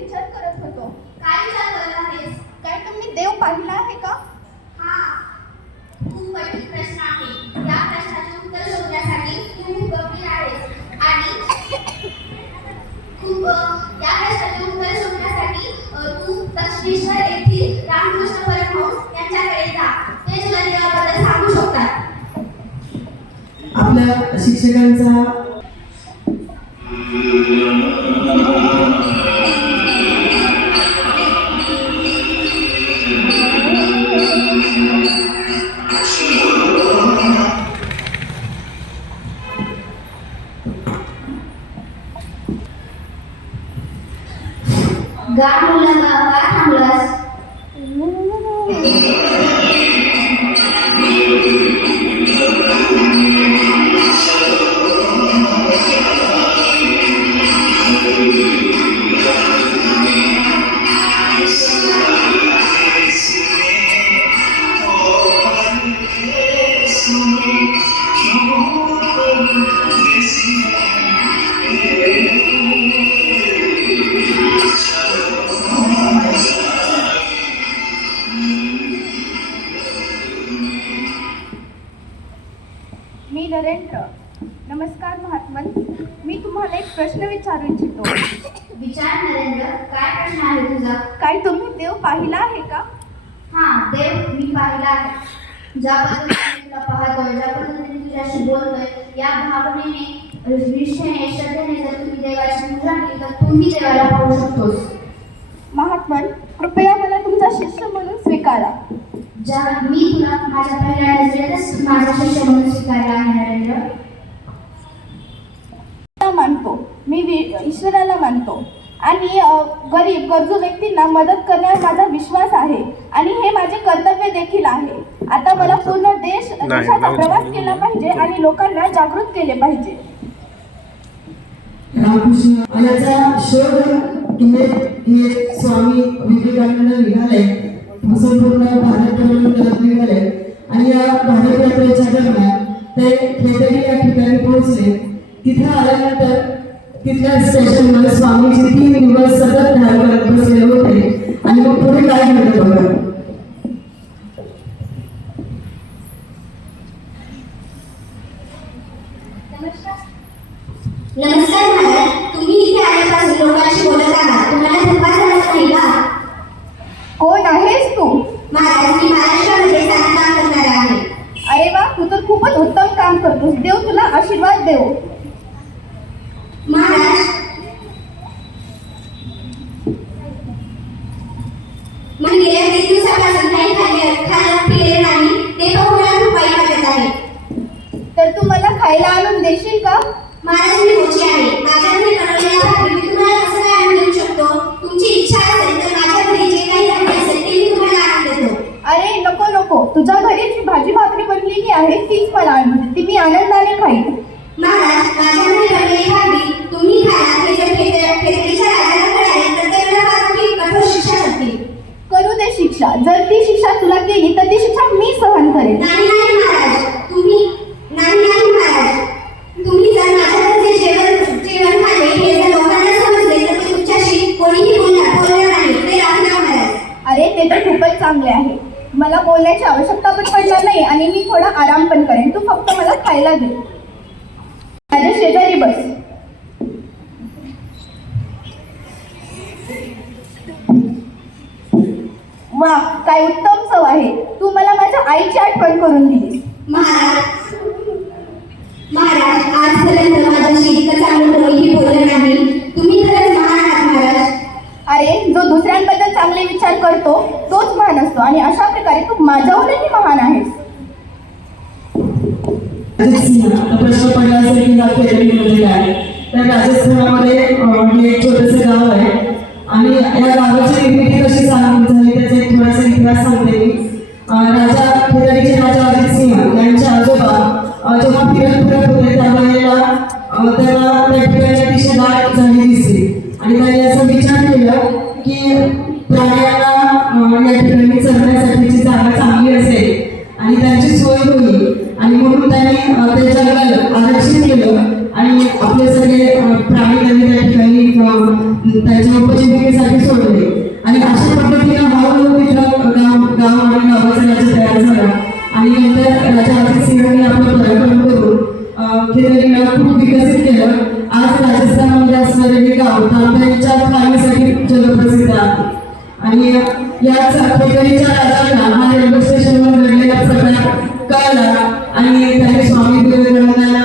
विचार करत होतो. काय विचार करत आहेस? काय तुम्ही देव पाहिला आहे का? हा. खूप कठीण प्रश्न आहे. या प्रश्नाचे उत्तर शोधण्यासाठी तू खूप गंभीर आहेस आणि खूप या प्रश्नाचे उत्तर शोधण्यासाठी तू दक्षिणेश्वर येथील रामकृष्ण परमहंस यांच्याकडे जा. ते तुला देवाबद्दल सांगू शकतात. आपल्या शिक्षकांचा मी नमस्कार महात्मन. मी तुम्हाला एक प्रश्न विचारू इच्छितो. विचार नरेंद्र काय प्रश्न आहे तुझा? काय तुम्ही देव पाहिला आहे का? हा देव मी पाहिला आहे. ज्या पद्धतीने तुला पाहतोय ज्या पद्धतीने तुझ्याशी बोलतोय या भावनेने निष्ठेने श्रद्धेने जर तुम्ही देवाची पूजा केली तर तुम्ही देवाला पाहू शकतोस. महात्मन कृपया मला तुमचा शिष्य म्हणून स्वीकारा. ज्या मी तुला माझ्या पहिल्या नजरेतच माझा शिष्य म्हणून स्वीकारला आहे नरेंद्र ला मानतो मी वि- ईश्वराला मानतो. आणि अ, गरीब गरजू व्यक्तींना मदत करण्यावर माझा विश्वास आहे. आणि हे माझे कर्तव्य देखील आहे. आता मला पूर्ण देश देशाचा प्रवास केला. पाहिजे आणि लोकांना जागृत केले पाहिजे. याचा शोध स्वामी विवेकानंद निघाले. संपूर्ण भारत निघाले. आणि या भारत यात्रेच्या दरम्यान ते या ठिकाणी पोहोचले. तिथे आल्यानंतर तिथल्या स्टेशनवर स्वामीजी तीन दिवस सतत ध्यान करत बसले होते. आणि मग पुढे काय घडलं बघा? नमस्कार महाराज तुम्ही इथे आल्यापासून लोकांशी बोलत आहात. तुम्हाला धोका झाला नाही का? कोण आहेस तू? महाराज मी महाराष्ट्रामध्ये चांगलं काम करणार आहे. अरे वा तू तर खूपच उत्तम काम करतोस. देव तुला आशीर्वाद देव महाराज मी गेल्या तीन दिवसापासून काही खाल्ले खाल्लं पिले नाही. ते मला खूप वाईट वाटत आहे. तर तू मला खायला आणून देशील का? महाराज मी मोठी आहे. माझ्या घरी बनवलेल्या भाकरी मी तुम्हाला कसं काय आणून देऊ शकतो? तुमची इच्छा असेल तर माझ्या घरी जे काही असेल ते मी तुम्हाला आणून देतो. अरे नको नको. तुझ्या घरी जी भाजी भाकरी बनलेली आहे. तीच मला आणून ती मी आनंदाने खाईन. महाराज माझ्या पडणार नाही आणि मी थोडा आराम पण करेन. तू फक्त मला खायला दे. माझ्या शेजारी बस. वा काय उत्तम चव आहे. तू मला माझ्या आईची आठवण करून दिलीस. महाराज महाराज आजपर्यंत माझ्याशी इतकं चांगलं कोणीही बोललं नाही तुम्ही खरंच महान आहात महाराज अरे जो दुसऱ्यांबद्दल विचार करतो तोच महान असतो. आणि अशा प्रकारे तू माझ्याहूनही महान आहेस. प्रश्न पडला असेल की तर राजस्थानामध्ये हे एक छोटंसं गाव आहे आणि या गावाची निर्मिती कशी त्याचा एक थोडासा इतिहास सांगते मी राजा राजा सोय होईल आणि म्हणून त्यांनी अं, आरक्षण केलं. आणि आपले सगळे प्राणी त्यांनी त्या ठिकाणी अं, त्याच्या उपजीविकेसाठी सोडले आणि अशा पद्धतीनं हळूहळू तिथं गाव गाव आणि गावाचा राज्य तयार झाला. आणि नंतर राजा अजित सिंहांनी आपलं पराक्रम करून अं, खूप विकसित केलं. आज राजस्थानमध्ये असणारे हे गाव तांब्यांच्या खाणीसाठी जगप्रसिद्ध आहे. आणि याच खेळकरीच्या राजांना हा रेल्वे स्टेशनवर घडलेला प्रकार कळला. आणि त्याने स्वामी विवेकानंदांना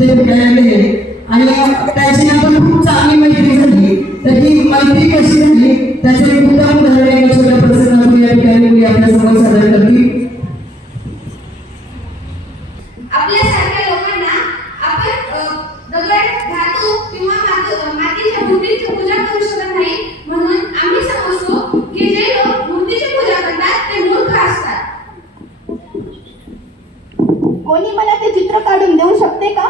ते भेटायला गेले. आणि त्याची आपण खूप चांगली मैत्री झाली. तर ही मैत्री कशी झाली? त्याचं एक उत्तम उदाहरण एका छोट्या प्रसंगातून या ठिकाणी मी आपल्यासमोर सादर करते आपल्यासारख्या लोकांना आपण अ, दगड धातू किंवा माती- मातीच्या मूर्तीची पूजा करू शकत नाही म्हणून आम्ही समजतो की जे लोक मूर्तीची पूजा करतात ते मूर्ख असतात कोणी मला ते चित्र काढून देऊ शकते का?